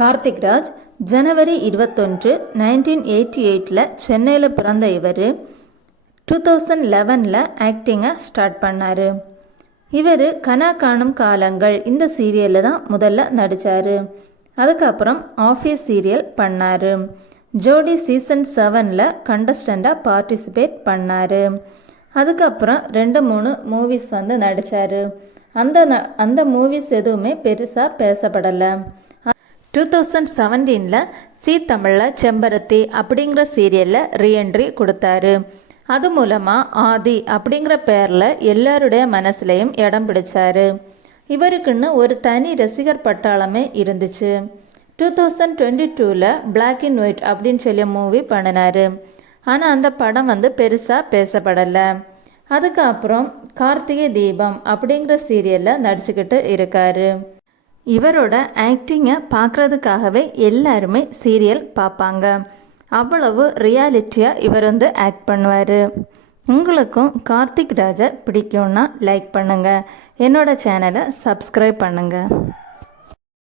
கார்த்திக் ராஜ் ஜனவரி 21 1988 சென்னையில் பிறந்த இவர் 2011 ஆக்டிங்கை ஸ்டார்ட் பண்ணார். இவர் கனா காணும் காலங்கள் இந்த சீரியலில் தான் முதல்ல நடித்தார். அதுக்கப்புறம் ஆஃபீஸ் சீரியல் பண்ணார். ஜோடி சீசன் 7 கண்டஸ்டண்ட்டாக பார்ட்டிசிபேட் பண்ணார். அதுக்கப்புறம் 2-3 மூவிஸ் நடித்தார். அந்த மூவிஸ் எதுவுமே பெருசாக பேசப்படலை. 2017 சி தமிழில் செம்பருத்தி அப்படிங்கிற சீரியலில் ரீஎன்ட்ரி கொடுத்தாரு. அது மூலமாக ஆதி அப்படிங்கிற பேரில் எல்லாருடைய மனசுலையும் இடம் பிடிச்சாரு. இவருக்குன்னு ஒரு தனி ரசிகர் பட்டாளமே இருந்துச்சு. 2022 பிளாக் அண்ட் ஒயிட் அப்படின்னு சொல்லி மூவி பண்ணினார். ஆனால் அந்த படம் பெருசாக பேசப்படலை. அதுக்கப்புறம் கார்த்திகை தீபம் அப்படிங்கிற சீரியலில் நடிச்சுக்கிட்டு இருக்காரு. இவரோட ஆக்டிங்கை பார்க்குறதுக்காகவே எல்லாருமே சீரியல் பார்ப்பாங்க. அவ்வளவு ரியாலிட்டியாக இவர் ஆக்ட் பண்ணுவார். உங்களுக்கும் கார்த்திக் ராஜை பிடிக்கும்னா லைக் பண்ணுங்கள். என்னோட சேனலை சப்ஸ்கிரைப் பண்ணுங்கள்.